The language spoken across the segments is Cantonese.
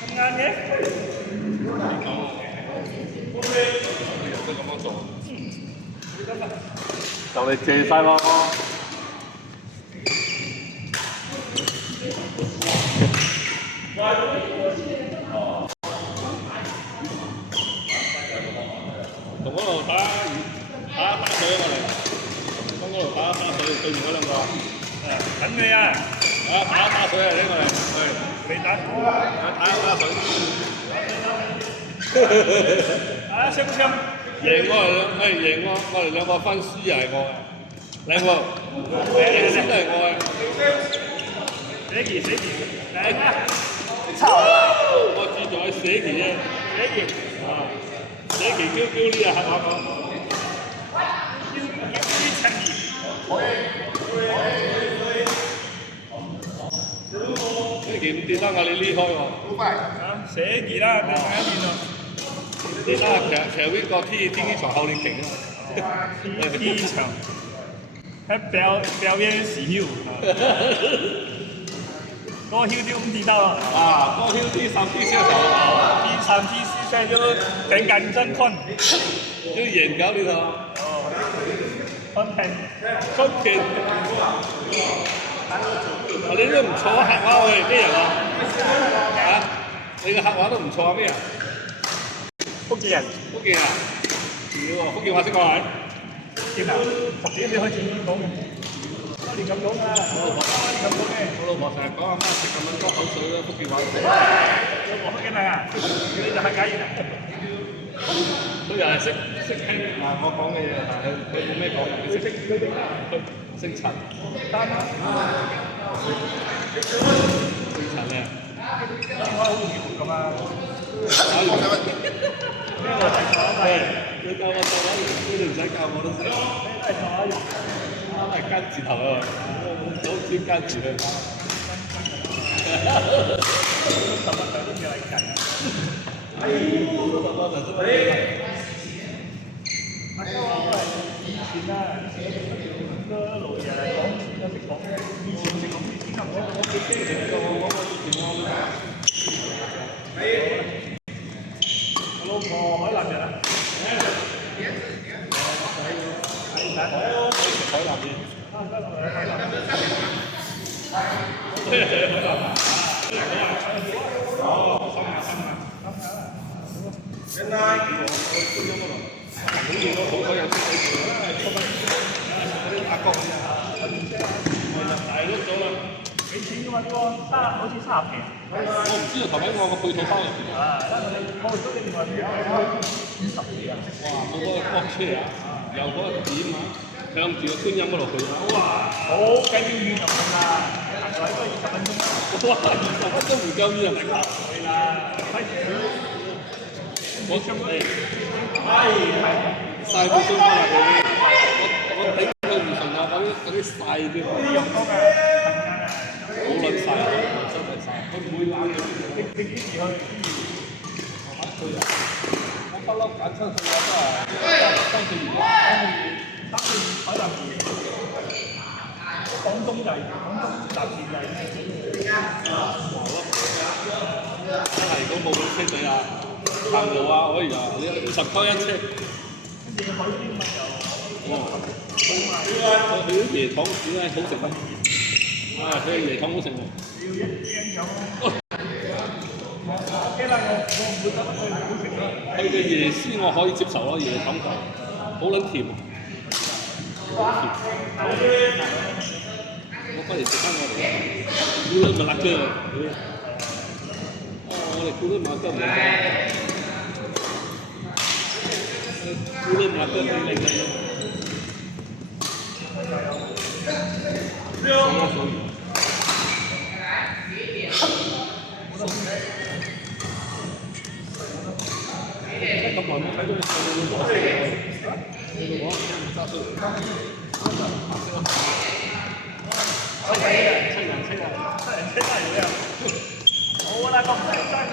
咁啱嘅。咁樣做，就你借晒咯。同嗰度打花水過嚟，從嗰度打花水對面嗰兩個。等你啊！打花水啊！呢個嚟，未打。打花水。啊，傷唔傷？贏贏我哋兩個分輸又係我嘅，兩個贏先都係我嘅。寫字，嚟啊！我志在寫字啫，寫字嬌呢啊，係嘛講？寫字唔跌得㗎，你呢開喎。寫字啦，你睇一邊咯。跌得其實呢個天場後你勁啊！天場，喺表演時囂。嗰個囂啲咁跌得咯。啊，嗰個囂啲3P 先頭啊！啲3P 先都頂緊真坤，都贏搞呢度。坤平，你都唔錯啊，客話喂咩人啊？嚇，你個客話都唔錯啊，咩人？福建人。福建啊？屌喎，福建話識講係？福建啊，福建你開始講嘅。多年咁講啊，咁講嘅。我老婆成日講阿媽食咁撚多口水啦，福建話。老婆福建人啊？你就係假人啊？佢又係識聽我講嘅嘢，但係佢冇咩講，佢姓陳。單啊？姓陳啊？應該好容易學㗎嘛。呢個係講係。你教我做啊？你唔使教我都識。都係講一樣。啱係跟字頭啊！好少跟住佢。十蚊兩都叫係緊啊！以前啊，好多老嘢嚟講，有識講嘅，以前識講啲點解我記得嚟個我以前我老婆海南人啊，海南人，原來好多有阿公大碌咗啦，俾錢㗎嘛呢個，好似30平。我唔知啊，頭先我個配套包入邊。啊，我哋都另外50幾啊。哇！好多個波車啊，又嗰個點啊，向住個觀音嗰度去啊！哇！好緊要遠就咁啦，行咗都20分鐘啦。哇！20分鐘唔夠遠啊！係啦，我上嚟，曬到鬆翻啦佢，我頂佢唔順啊！嗰啲曬啲，啲陽光啊，好撚曬，真係曬，佢唔會冷嘅。你幾時去？我不嬲揀親佢啊，都係3四月海南人，廣東人，廣東雜誌人。真係如果冇車隊啊！行路啊，可以啊，你10溝1車。跟住海邊咪又，啲椰糖點解好食咧？啊，佢椰糖好食喎。要一驚有。OK 啦，我唔會覺得佢唔好食啦。佢嘅椰絲我可以接受咯，椰糖佢好撚甜，好甜。我翻嚟食翻我哋咕嚕馬哥，我哋咕嚕馬哥唔係咕嚕馬哥係另嘅。咁耐冇睇到你上到攞車嘅，攞揸出嚟。七人車係咩啊？好啦，咁唔使過。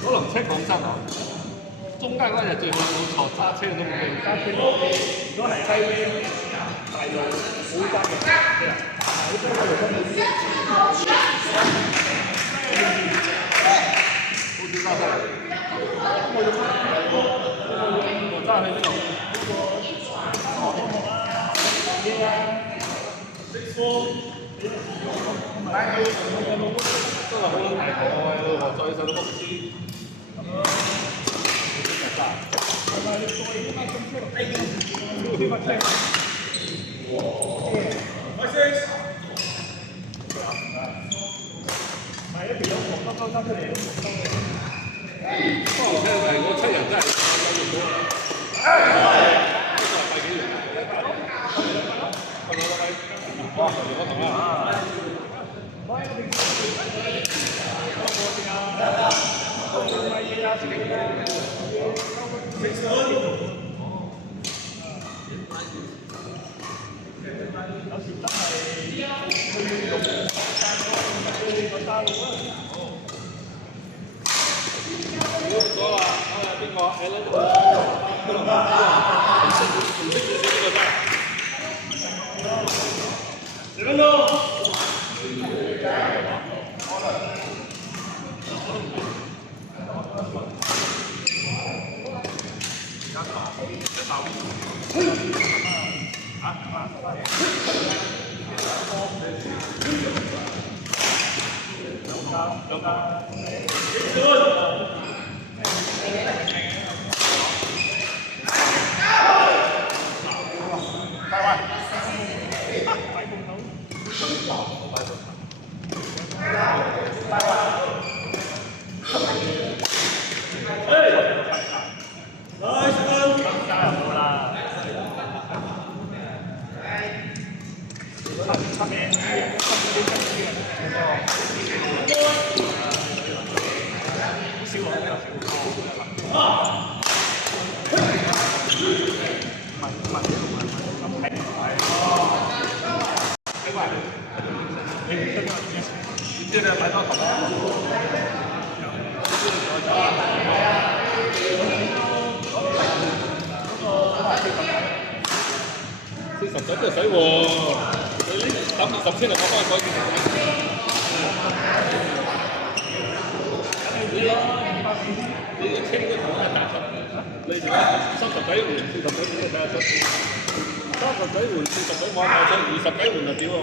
嗰輪車講真啊，中間嗰日最好冇錯，揸車都冇咩。揸車如果係低 V 大路好揸嘅，好多嗰度都冇啲。好少揸車。我揸去邊度？都係好撚大台喎，再上到公司。買一條黃兜兜出嚟都冇兜嘅。不過車係我七人真係有用到。快幾年？哇！我同啊。咗啦，邊個？係咯。10分鐘。40仔都係使喎，你呢抌20千嚟我幫佢改件你啲清都同我大出，你而家30仔換40仔點睇得出？30仔換40仔我大出，20仔換就屌喎。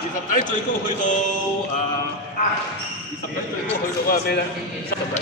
20仔最高去到20仔最高去到嗰個咩咧？30仔。